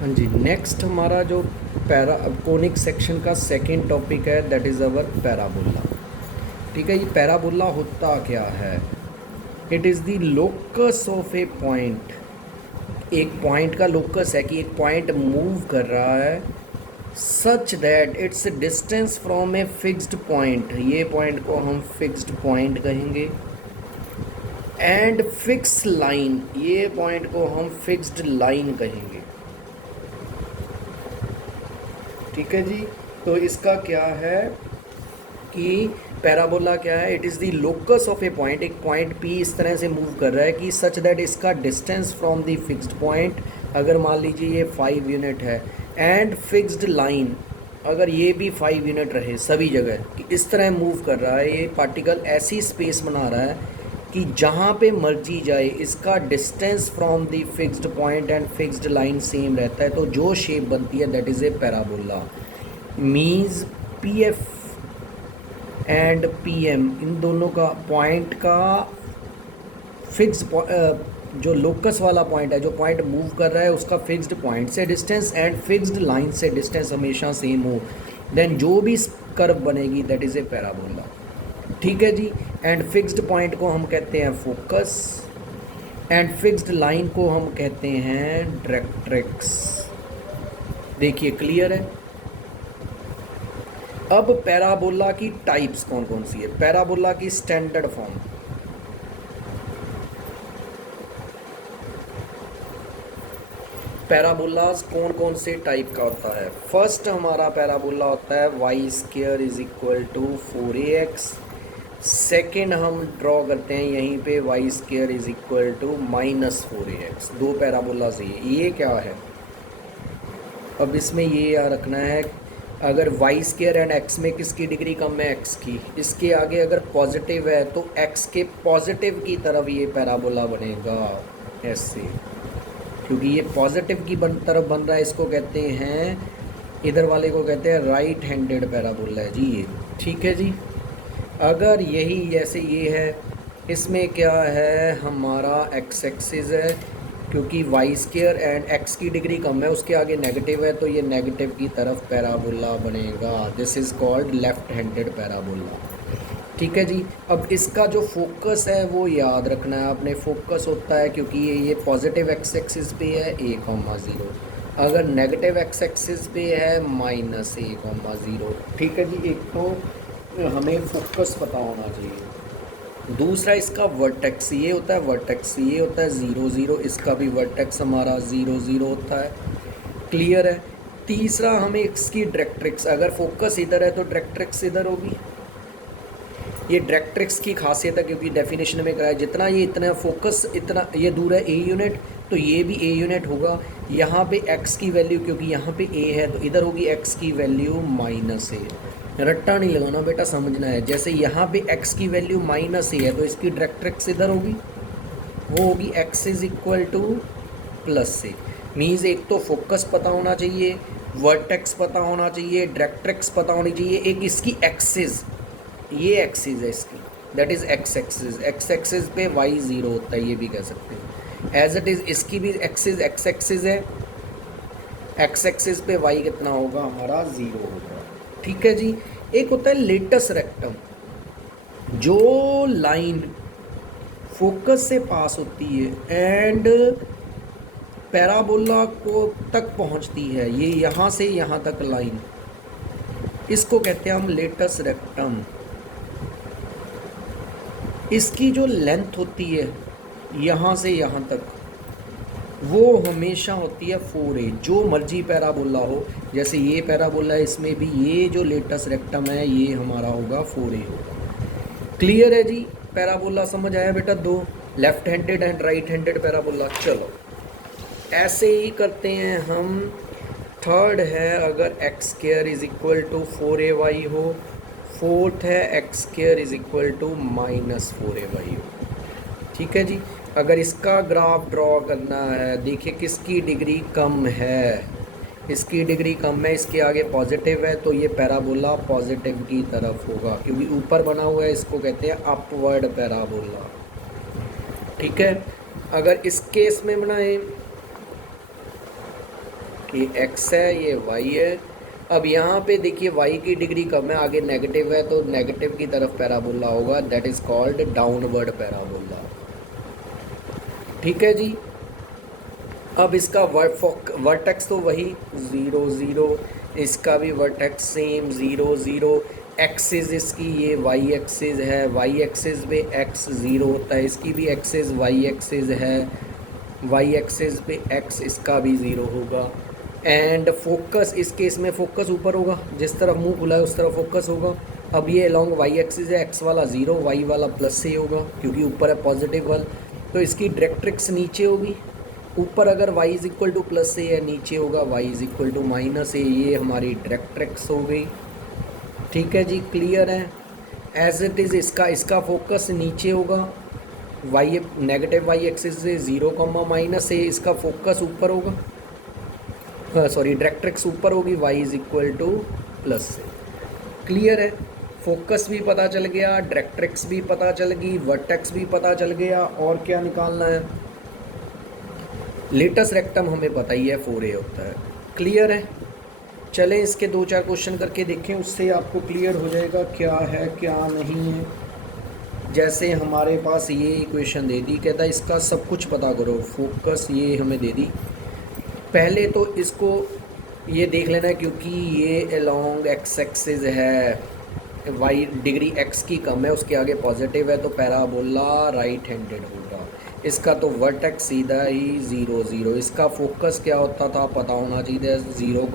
हाँ जी, नेक्स्ट हमारा जो पैरा कोनिक सेक्शन का सेकंड टॉपिक है दैट इज़ अवर पैराबोला। ठीक है, ये पैराबोला होता क्या है? It is the locus of A point. एक पॉइंट का लोकस है कि एक पॉइंट मूव कर रहा है such that it's distance from a fixed point, ये पॉइंट को हम फिक्स्ड पॉइंट कहेंगे, एंड फिक्स लाइन, ये पॉइंट को हम फिक्स्ड लाइन कहेंगे। ठीक है जी। तो इसका क्या है कि पैराबोला क्या है? It is the locus of A point. एक पॉइंट पी इस तरह से मूव कर रहा है कि सच दैट इसका distance from the fixed point, अगर मान लीजिए ये 5 यूनिट है, एंड फिक्स्ड लाइन, अगर ये भी 5 यूनिट रहे सभी जगह, कि इस तरह मूव कर रहा है, ये पार्टिकल ऐसी स्पेस बना रहा है कि जहाँ पे मर्जी जाए इसका distance from the fixed point and fixed line same रहता है, तो जो शेप बनती है that is a parabola. Means P F and P M, इन दोनों का पॉइंट का फिक्स, जो लोकस वाला पॉइंट है, जो पॉइंट मूव कर रहा है उसका फिक्स्ड पॉइंट से डिस्टेंस एंड फिक्स्ड लाइन से डिस्टेंस हमेशा सेम हो, देन जो भी कर्व बनेगी दैट इज़ ए पैराबोला। ठीक है जी। एंड फिक्स्ड पॉइंट को हम कहते हैं फोकस, एंड फिक्स्ड लाइन को हम कहते हैं डायरेक्ट्रिक्स। देखिए क्लियर है। अब पैराबोला की टाइप्स कौन कौन सी है? पैराबोला की स्टैंडर्ड फॉर्म, पैराबोलाज कौन कौन से टाइप का होता है? फर्स्ट हमारा पैराबोला होता है Y square is equal to 4ax। Second हम ड्रॉ करते हैं यहीं पे Y square is equal to -4ax। दो पैराबोलाज ये क्या है? अब इसमें ये याद रखना है, अगर वाई स्क्वायर एंड एक्स में किसकी डिग्री कम है? एक्स की। इसके आगे अगर पॉजिटिव है तो एक्स के पॉजिटिव की तरफ ये पैराबोला बनेगा ऐसे, क्योंकि ये पॉजिटिव की तरफ बन रहा है, इसको कहते हैं, इधर वाले को कहते हैं राइट हैंडेड पैराबोला है जी ये। ठीक है जी। अगर यही जैसे ये है, इसमें क्या है, हमारा एक्स एक्सिस है, क्योंकि वाई स्क्वायर एंड एक्स की डिग्री कम है, उसके आगे नेगेटिव है, तो ये नेगेटिव की तरफ पैराबोला बनेगा। This is called left handed parabola. ठीक है जी। अब इसका जो फोकस है वो याद रखना है आपने। फोकस होता है, क्योंकि ये पॉजिटिव एक्स एक्सिस पे है a,0, अगर नेगेटिव एक्स एक्सिस पे है -a,0। ठीक है जी। एक तो हमें फोकस पता होना चाहिए। दूसरा इसका वर्टेक्स, ये होता है वर्टेक्स, ये होता है 0 0, इसका भी वर्टेक्स हमारा 0 0 होता है। क्लियर है। तीसरा हमें इसकी डायरेक्ट्रिक्स, अगर फोकस इधर है तो डायरेक्ट्रिक्स इधर होगी। ये डायरेक्ट्रिक्स की खासियत है, क्योंकि डेफिनेशन में कराया जितना ये इतना फोकस, इतना ये दूर है a यूनिट, तो ये भी a यूनिट होगा। यहाँ पे x की वैल्यू, क्योंकि यहाँ पे a है तो इधर होगी x की वैल्यू -a। रट्टा नहीं लगाना बेटा, समझना है। जैसे यहाँ पे x की वैल्यू -a है तो इसकी डायरेक्ट्रिक्स इधर होगी, वो होगी x is equal to +a। Means एक तो फोकस पता होना चाहिए, वर्टेक्स पता होना चाहिए, डायरेक्ट्रिक्स पता होनी चाहिए, एक इसकी एक्सिस, ये एक्सिस है इसकी, that is x axis. X axis पे वाई 0 होता है, ये भी कह सकते हैं। एज इट इज़ इसकी भी एक्सिस एक्स एक्सिस है, एक्स एक्सिस पे वाई कितना होगा हमारा 0 होगा। ठीक है जी। एक होता है लेटस रेक्टम, जो लाइन फोकस से पास होती है एंड पैराबोला को तक पहुंचती है, ये यहाँ से यहाँ तक लाइन, इसको कहते हैं हम लेटस रेक्टम। इसकी जो लेंथ होती है यहाँ से यहाँ तक, वो हमेशा होती है 4a। जो मर्जी पैराबोला हो, जैसे ये पैराबोला है, इसमें भी ये जो लेटस रेक्टम है ये हमारा होगा 4a होगा। क्लियर है जी। पैराबोला समझ आया बेटा? दो, left handed and right handed parabola. चलो ऐसे ही करते हैं हम। थर्ड है, अगर X square is equal to 4ay हो। फोर्थ है X square is equal to -4ay हो। ठीक है जी। अगर इसका ग्राफ ड्रॉ करना है, देखिए किसकी डिग्री कम है, इसकी डिग्री कम है, इसके आगे पॉजिटिव है, तो ये पैराबोला पॉजिटिव की तरफ होगा, क्योंकि ऊपर बना हुआ है, इसको कहते हैं अपवर्ड पैराबोला। ठीक है। अगर इस केस में बनाए ये एक्स है, ये वाई है। अब यहाँ पे देखिए वाई की डिग्री कम है, आगे नेगेटिव है, तो नेगेटिव की तरफ पैराबोला होगा, that is called downward parabola. ठीक है जी। अब इसका वर्टेक्स तो वही 0 0, इसका भी वर्टेक्स सेम 0 0। एक्सिस इसकी ये वाई एक्सिस है, वाई एक्सिस पे एक्स 0 होता है, इसकी भी एक्सिस वाई एक्सिस है, वाई एक्सिस पे एक्स इसका भी 0 होगा। एंड फोकस इस केस में फोकस ऊपर होगा, जिस तरफ मुंह खुला है उस तरफ फोकस होगा। अब ये अलॉन्ग वाई एक्सिस है, एक्स वाला 0, वाई वाला प्लस से होगा क्योंकि ऊपर है पॉजिटिव वाल, तो इसकी डायरेक्ट्रिक्स नीचे होगी। ऊपर अगर y is equal to plus से या नीचे होगा y is equal to minus से, ये हमारी डायरेक्ट्रिक्स हो गई। ठीक है जी, क्लियर है। एज इट इज़ इसका फोकस नीचे होगा, y नेगेटिव वाई एक्सिस से 0 माइनस से, इसका फोकस ऊपर होगा, सॉरी डायरेक्ट्रिक्स ऊपर होगी, y is equal to plus से। क्लियर है, फोकस भी पता चल गया, डायरेक्ट्रिक्स भी पता चल गई, वर्टेक्स भी पता चल गया। और क्या निकालना है? लेटस रेक्टम हमें पता ही है 4a होता है। क्लियर है, चलें इसके 2-4 क्वेश्चन करके देखें, उससे आपको क्लियर हो जाएगा क्या है क्या नहीं है। जैसे हमारे पास ये इक्वेशन दे दी, कहता है इसका सब कुछ पता करो, फोकस ये हमें दे दी। पहले तो इसको ये देख लेना है, क्योंकि ये अलोंग एक्स एक्सिस है, वाई डिग्री एक्स की कम है, उसके आगे पॉजिटिव है, तो पैराबोला राइट हैंडेड होगा। इसका तो वर्टेक्स सीधा ही 0 0। इसका फोकस क्या होता था पता होना चाहिए, 0,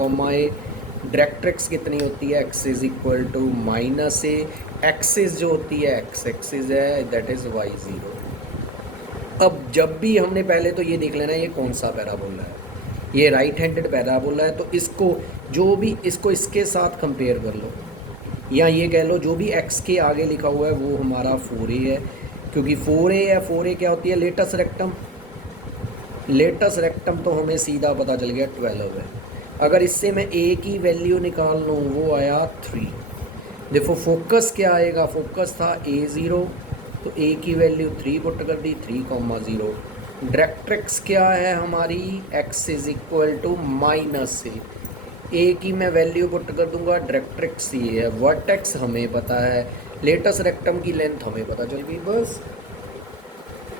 डायरेक्ट्रिक्स कितनी होती है, X is equal to minus A, axis जो होती है एक्स एक्सिस है, दैट इज़ वाई 0। अब जब भी हमने पहले तो ये देख लेना है ये कौन सा पैराबोला है, ये राइट हैंडेड पैराबोला है, तो इसको जो भी इसको इसके साथ कंपेयर कर लो, या ये कह लो जो भी x के आगे लिखा हुआ है वो हमारा 4a है, क्योंकि 4a है। 4a क्या होती है? Latus rectum. लेटस रेक्टम तो हमें सीधा पता चल गया 12 है। अगर इससे मैं a की वैल्यू निकाल लूँ, वो आया 3। देखो फोकस क्या आएगा, फोकस था a0, तो a की वैल्यू 3 पुट कर दी, 3,0। डायरेक्ट्रिक्स क्या है हमारी, x is equal to minus से, ए की मैं वैल्यू पुट कर दूंगा, डायरेक्ट्रिक्स ये है, वर्टेक्स हमें पता है, लेटस रेक्टम की लेंथ हमें पता चल गई। बस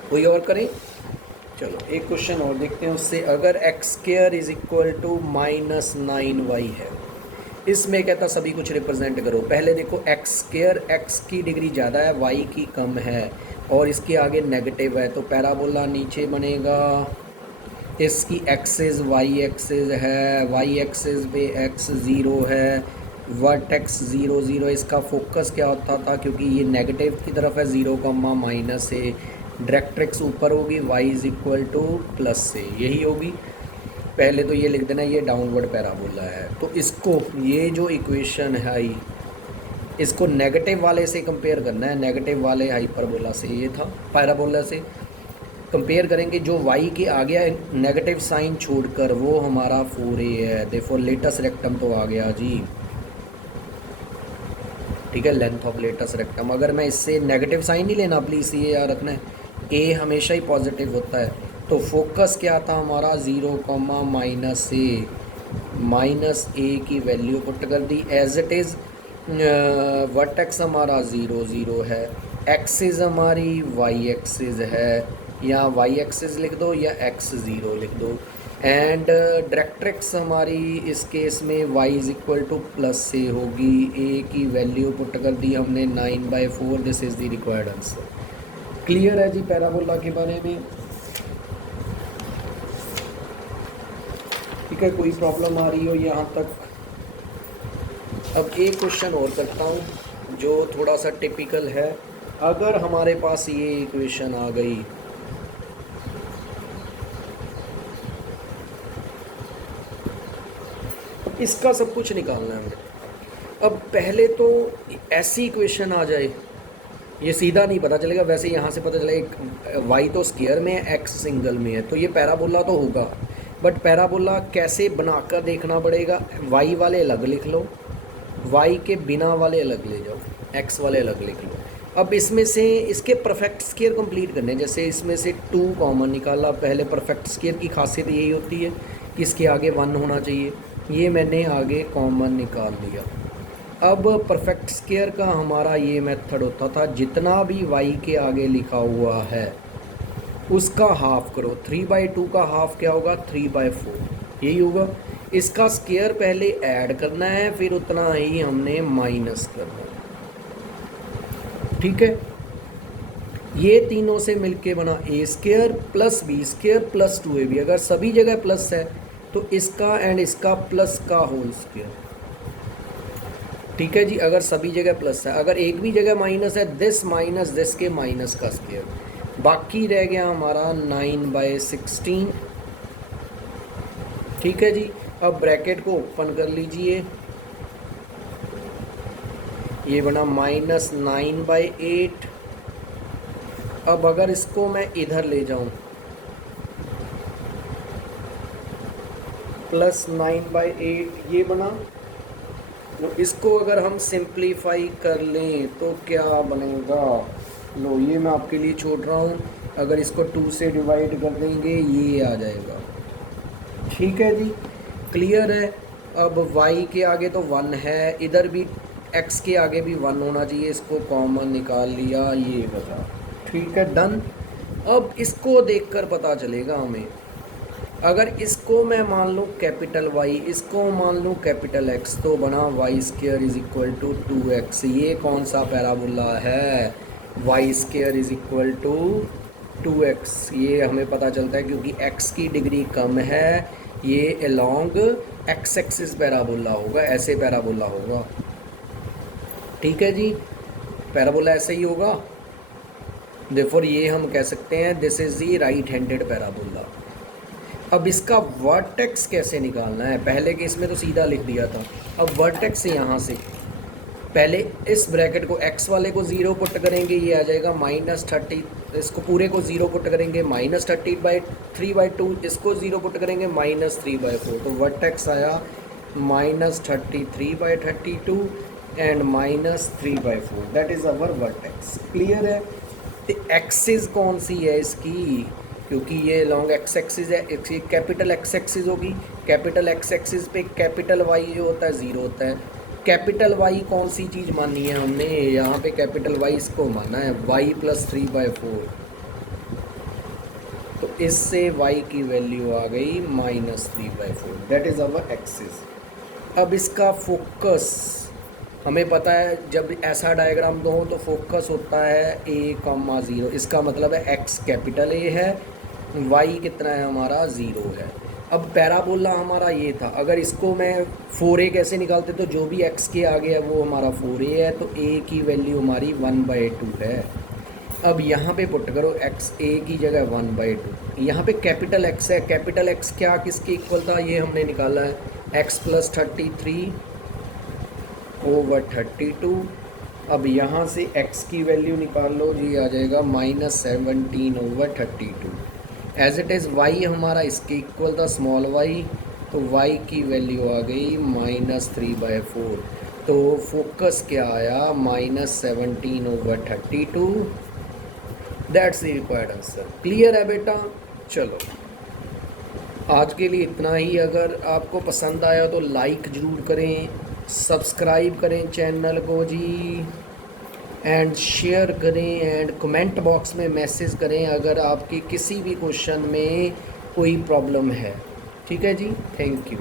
कोई और करें? चलो एक क्वेश्चन और देखते हैं उससे। अगर X square is equal to -9y है, इसमें कहता सभी कुछ रिप्रेजेंट करो। पहले देखो एक्स स्क्वायर, एक्स की डिग्री ज़्यादा है, वाई की कम है, और इसके आगे नेगेटिव है, तो पैराबोला नीचे बनेगा। इसकी एक्सिस वाई एक्सिस है, वाई एक्सिस पे एक्स 0 है, वर्टेक्स 0 0। इसका फोकस क्या होता था, क्योंकि ये नेगेटिव की तरफ है, 0, से, डायरेक्ट्रिक्स ऊपर होगी, y is equal to plus से, यही होगी। पहले तो ये लिख देना ये डाउनवर्ड पैराबोला है। तो इसको ये जो इक्वेशन है इसको नेगेटिव वाले से कंपेयर करना है, नेगेटिव वाले हाइपरबोला से, ये था पैराबोला से कंपेयर करेंगे। जो y के आगे नेगेटिव साइन छोड़कर वो हमारा 4a है। देखो लेटस रेक्टम तो आ गया जी, ठीक है, लेंथ ऑफ लेटस रेक्टम। अगर मैं इससे नेगेटिव साइन नहीं लेना, प्लीज़ ये याद रखना है, a हमेशा ही पॉजिटिव होता है। तो फोकस क्या था हमारा, 0, से, -a की वैल्यू पुट कर दी एज इट इज़। वर्टेक्स हमारा 0 0 है, एक्सिस हमारी वाई एक्सिस है, या वाई एक्सिस लिख दो या x0 लिख दो। एंड डायरेक्ट्रिक्स हमारी इस केस में y is equal to plus से होगी, a की वैल्यू पुट कर दी हमने 9/4, this is the required answer. Clear है जी पैराबोला के बारे में? ठीक है, कोई प्रॉब्लम आ रही हो यहाँ तक? अब एक क्वेश्चन और करता हूँ जो थोड़ा सा टिपिकल है। अगर हमारे पास ये इक्वेशन आ गई, इसका सब कुछ निकालना है हमें। अब पहले तो ऐसी इक्वेशन आ जाए, ये सीधा नहीं पता चलेगा, वैसे यहाँ से पता चलेगा y तो स्क्वायर में है, x सिंगल में है, तो ये पैराबोला तो होगा। बट पैराबोला कैसे बनाकर देखना पड़ेगा, y वाले अलग लिख लो, y के बिना वाले अलग ले जाओ, x वाले अलग लिख लो। अब इसमें से इसके परफेक्ट स्क्वायर कंप्लीट करने, जैसे इसमें से 2 कॉमन निकाला, पहले परफेक्ट स्क्वायर की खासियत यही होती है किसके आगे 1 होना चाहिए, ये मैंने आगे कॉमन निकाल लिया। अब परफेक्ट स्क्वायर का हमारा ये मेथड होता था, जितना भी y के आगे लिखा हुआ है उसका हाफ करो। 3/2 का हाफ क्या होगा, 3/4, यही होगा। इसका स्क्वायर पहले ऐड करना है, फिर उतना ही हमने माइनस करना है, ठीक है। ये तीनों से मिलके बना a square plus b square plus 2ab। अगर सभी जगह प्लस है तो इसका एंड इसका प्लस का होल स्क्वायर, ठीक है जी। अगर सभी जगह प्लस है, अगर एक भी जगह माइनस है, दिस माइनस दिस के माइनस का स्क्वायर। बाकी रह गया हमारा 9/16, ठीक है जी। अब ब्रैकेट को ओपन कर लीजिए, ये बना -9/8। अब अगर इसको मैं इधर ले जाऊं, +9/8 ये बना। तो इसको अगर हम सिंप्लीफाई कर लें तो क्या बनेगा, लो ये मैं आपके लिए छोड़ रहा हूँ। अगर इसको 2 से डिवाइड कर देंगे ये आ जाएगा, ठीक है जी, क्लियर है। अब y के आगे तो 1 है, इधर भी x के आगे भी 1 होना चाहिए, इसको कॉमन निकाल लिया, ये बचा, ठीक है, डन। अब इसको देखकर पता चलेगा हमें, अगर इसको मैं मान लूँ कैपिटल Y, इसको मान लूँ कैपिटल X, तो बना y² = 2x। ये कौन सा पैराबोला है, y² = 2x। ये हमें पता चलता है क्योंकि x की डिग्री कम है, ये अलोंग x एक्सिस पैराबोला होगा, ऐसे पैराबोला होगा, ठीक है जी। पैराबोला ऐसे ही होगा, देयरफॉर ये हम कह सकते हैं this is the right handed parabola. अब इसका वर्टेक्स कैसे निकालना है, पहले के इसमें तो सीधा लिख दिया था। अब वर्टेक्स यहाँ से पहले इस ब्रैकेट को x वाले को 0 पुट करेंगे, ये आ जाएगा -30। इसको पूरे को 0 पुट करेंगे -30/3/2, इसको 0 पुट करेंगे -3/4। तो वर्टेक्स आया -33/32 and -3/4, that is our vertex, clear है। तो एक्सिस कौन सी है इसकी, क्योंकि ये लॉन्ग एक्स एक्सिस है, ये कैपिटल एक्स एक्सिस होगी। कैपिटल एक्स एक्सिस पे कैपिटल वाई जो होता है 0 होता है। कैपिटल वाई कौन सी चीज़ मानी है हमने, यहाँ पे कैपिटल वाई इसको माना है y + 3/4। तो इससे y की वैल्यू आ गई -3/4, दैट इज़ अवर एक्सिस। अब इसका फोकस हमें पता है, जब ऐसा डायग्राम दो तो फोकस होता है a, 0। इसका मतलब है x कैपिटल A है, y कितना है हमारा 0 है। अब पैराबोला हमारा ये था, अगर इसको मैं 4a कैसे निकालते, तो जो भी x के आगे है वो हमारा 4a है, तो a की वैल्यू हमारी 1/2 है। अब यहाँ पे पुट करो x, a की जगह 1/2। यहाँ पे कैपिटल x है, कैपिटल x क्या किसके इक्वल था, ये हमने निकाला है x + 33/32। अब यहाँ से x की वैल्यू निकाल लो जी, आ जाएगा -17/32। एज इट इज़ y हमारा इसके इक्वल था स्मॉल y, तो y की वैल्यू आ गई -3/4। तो फोकस क्या आया -17/32, that's the required answer. Clear है बेटा, चलो आज के लिए इतना ही। अगर आपको पसंद आया तो लाइक ज़रूर करें, सब्सक्राइब करें चैनल को जी, एंड शेयर करें, एंड कमेंट बॉक्स में मैसेज करें अगर आपकी किसी भी क्वेश्चन में कोई प्रॉब्लम है, ठीक है जी। Thank you.